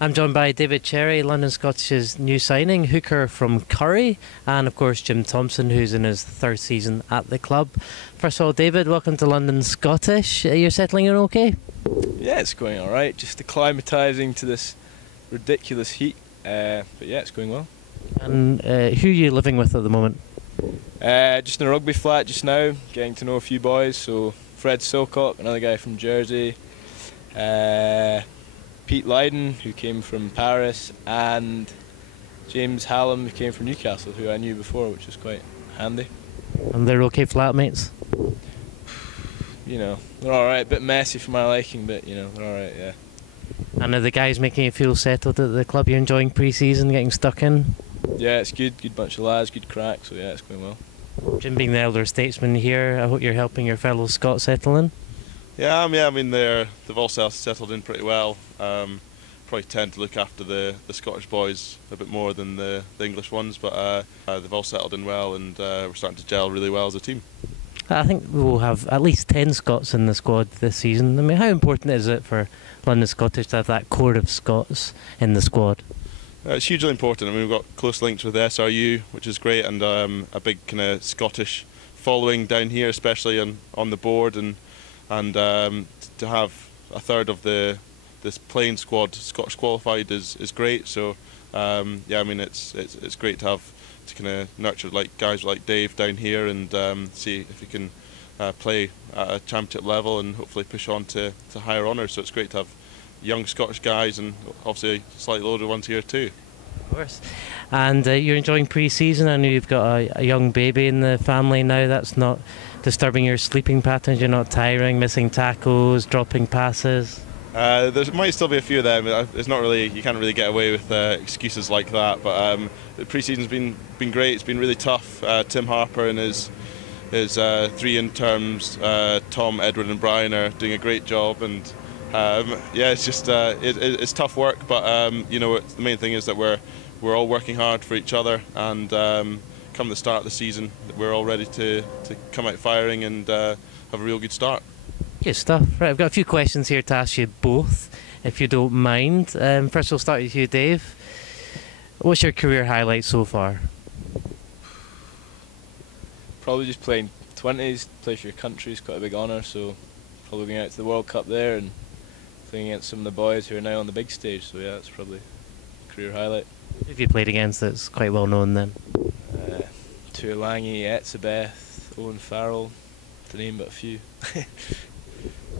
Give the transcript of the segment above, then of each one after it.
I'm joined by David Cherry, London Scottish's new signing, hooker from Curry, and of course Jim Thompson, who's in his third season at the club. First of all, David, welcome to London Scottish. You're settling in okay? Yeah, it's going alright, just acclimatising to this ridiculous heat, but yeah, it's going well. And who are you living with at the moment? Just in a rugby flat just now, getting to know a few boys, so Fred Silcock, another guy from Jersey, Pete Lydon, who came from Paris, and James Hallam, who came from Newcastle, who I knew before, which was quite handy. And they're okay flatmates? You know, they're alright, a bit messy for my liking, but you know, they're alright, yeah. And are the guys making you feel settled at the club? You're enjoying pre-season, getting stuck in? Yeah, it's good bunch of lads, good crack, so yeah, it's going well. Jim, being the elder statesman here, I hope you're helping your fellow Scots settle in? Yeah, I mean they've all settled in pretty well. Probably tend to look after the Scottish boys a bit more than the English ones, but they've all settled in well, and we're starting to gel really well as a team. I think we will have at least 10 Scots in the squad this season. I mean, how important is it for London Scottish to have that core of Scots in the squad? It's hugely important. I mean, we've got close links with SRU, which is great, and a big kind of Scottish following down here, especially on the board, and to have a third of this playing squad Scottish qualified is great. So yeah, I mean it's great to kind of nurture like guys like Dave down here, and see if he can play at a championship level and hopefully push on to higher honours. So it's great to have young Scottish guys and obviously slightly older ones here too. Of course. And you're enjoying pre-season. I know you've got a young baby in the family now. That's not disturbing your sleeping patterns. You're not tiring, missing tackles, dropping passes. There might still be a few of them. It's not really, you can't really get away with excuses like that. But the pre-season's been great. It's been really tough. Tim Harper and his three interns, Tom, Edward, and Brian, are doing a great job. And yeah, it's just it's tough work. But you know, the main thing is that we're all working hard for each other. And come the start of the season, we're all ready to come out firing and have a real good start. Good stuff. Right, I've got a few questions here to ask you both, if you don't mind. First, we'll start with you, Dave. What's your career highlight so far? Probably just playing 20s, play for your country is quite a big honour, so probably going out to the World Cup there and playing against some of the boys who are now on the big stage, so yeah, that's probably a career highlight. Who have you played against that's quite well known then? Tuolangi, Etzebeth, Owen Farrell, to name but a few.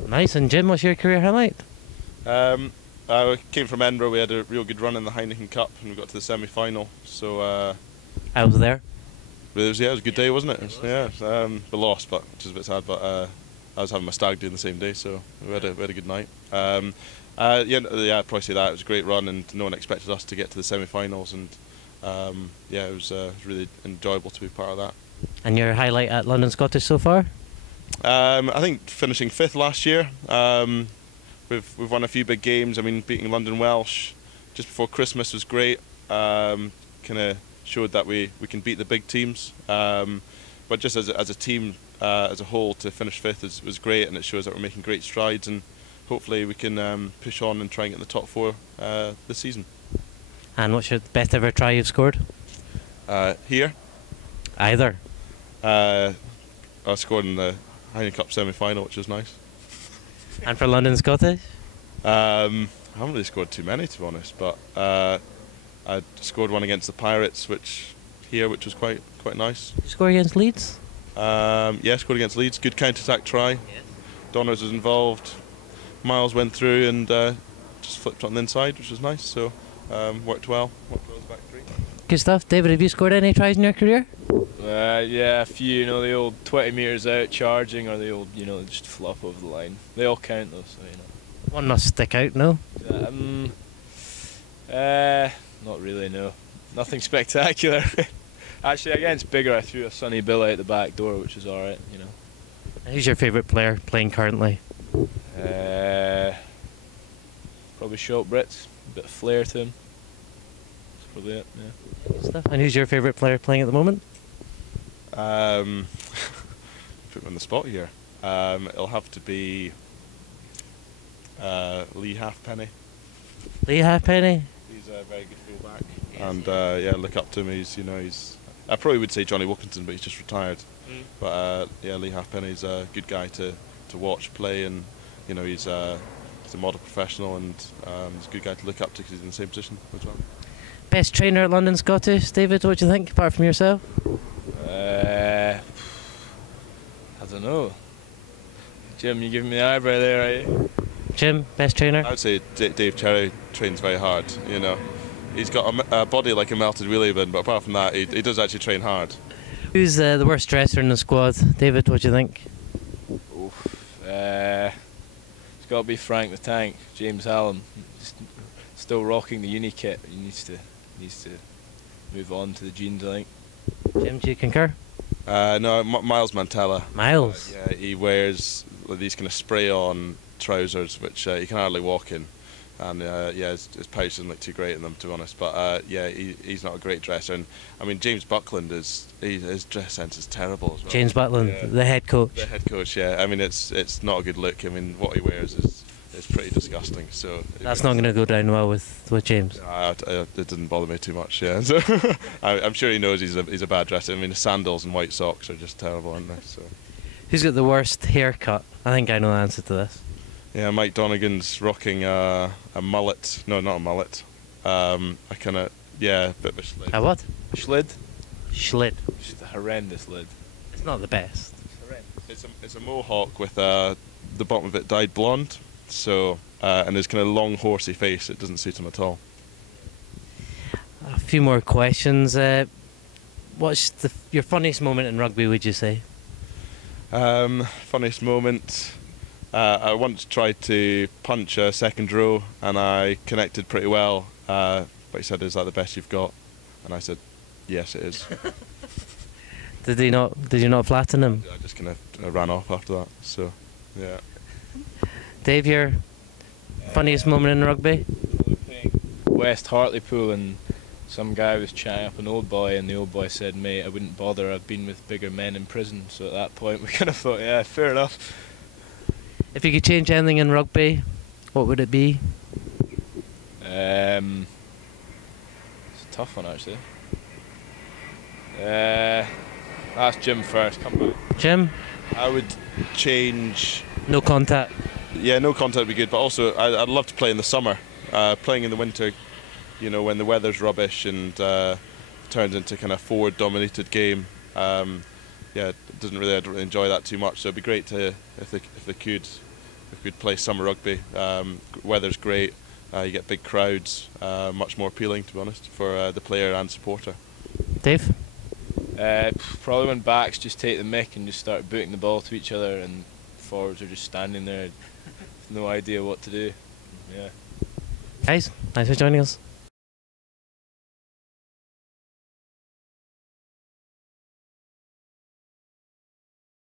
Nice. And Jim, what's your career highlight? I came from Edinburgh. We had a real good run in the Heineken Cup and we got to the semi-final. So I was there. It was a good day, wasn't it? Yeah, we lost, but which is a bit sad. But I was having my stag do the same day, so we had a good night. Yeah, I'd probably say that it was a great run, and no one expected us to get to the semi-finals, and yeah, it was really enjoyable to be part of that. And your highlight at London Scottish so far? I think finishing 5th last year. We've won a few big games. I mean, beating London Welsh just before Christmas was great. Kind of showed that we can beat the big teams. But just as a team, as a whole, to finish 5th was great, and it shows that we're making great strides, and hopefully we can push on and try and get in the top 4 this season. And what's your best ever try you've scored? Here? Either. I scored in the Heineken Cup semi-final, which was nice. And for London Scottish? I haven't really scored too many, to be honest, but I scored one against the Pirates, which was quite nice. Did you score against Leeds? Yeah, scored against Leeds. Good counter-attack try. Yes. Donners was involved. Miles went through and just flipped on the inside, which was nice. So worked well. Worked well as back three. Good stuff. David, have you scored any tries in your career? Yeah, a few. You know, the old 20 metres out charging, or the old, you know, just flop over the line. They all count though, so you know. One must stick out, no? Not really, no. Nothing spectacular. Actually, against Bigger, I threw a sunny bill out the back door, which was alright, you know. Who's your favourite player playing currently? Probably Short Brits. A bit of flair to him. That's probably it, yeah. Good stuff. And who's your favourite player playing at the moment? Put me on the spot here. It'll have to be Lee Halfpenny. Lee Halfpenny? He's a very good fullback, and yeah, look up to him. He's I probably would say Johnny Wilkinson, but he's just retired. But yeah, Lee Halfpenny's a good guy to watch play, and he's a model professional, and he's a good guy to look up to because he's in the same position as well. Best trainer at London Scottish, David, what do you think, apart from yourself? I don't know. Jim, you giving me the eyebrow there, are you? Jim, best trainer? I would say Dave Cherry trains very hard. He's got a body like a melted wheelie bin, but apart from that, he does actually train hard. Who's the worst dresser in the squad? David, what do you think? It's got to be Frank the Tank, James Allen. Still rocking the uni kit. He needs to move on to the jeans, I think. Jim, do you concur? No, Miles Mantella. Miles? Yeah, he wears these kind of spray-on trousers, which he can hardly walk in. And yeah, his pouch doesn't look too great in them, to be honest. But yeah, he's not a great dresser. And I mean, James Buckland his dress sense is terrible as well. James Buckland, yeah. The head coach. The head coach, yeah. I mean, it's not a good look. I mean, what he wears is pretty disgusting. So that's not going to go down well with James. It didn't bother me too much. Yeah, so I'm sure he knows he's a bad dresser. I mean, his sandals and white socks are just terrible, aren't they? So. Who's got the worst haircut? I think I know the answer to this. Yeah, Mike Donegan's rocking a mullet. No, not a mullet. A kind of, yeah, bit of a schlid. A what? A schlid? Schlid. Just a horrendous lid. It's not the best. It's a mohawk with the bottom of it dyed blonde. So and his kind of long horsey face, it doesn't suit him at all. A few more questions. What's your funniest moment in rugby, would you say? Funniest moment. I once tried to punch a second row and I connected pretty well, but he said, "Is that the best you've got?" And I said, "Yes, it is." Did you not flatten him? I just kind of ran off after that. So, yeah. Dave, your funniest moment in rugby? West Hartlepool, and some guy was chatting up an old boy, and the old boy said, "Mate, I wouldn't bother. I've been with bigger men in prison." So at that point, we kind of thought, yeah, fair enough. If you could change anything in rugby, what would it be? It's a tough one, actually. Ask Jim first. Come back. Jim? I would change. No contact. Yeah, no contact would be good, but also I'd love to play in the summer. Playing in the winter, when the weather's rubbish and turns into kind of forward-dominated game. Yeah, I don't really enjoy that too much. So it'd be great to if they could play summer rugby. Weather's great. You get big crowds. Much more appealing, to be honest, for the player and supporter. Dave? Probably when backs just take the mick and just start booting the ball to each other, and forwards are just standing there, with no idea what to do. Yeah. Guys, thanks for joining us.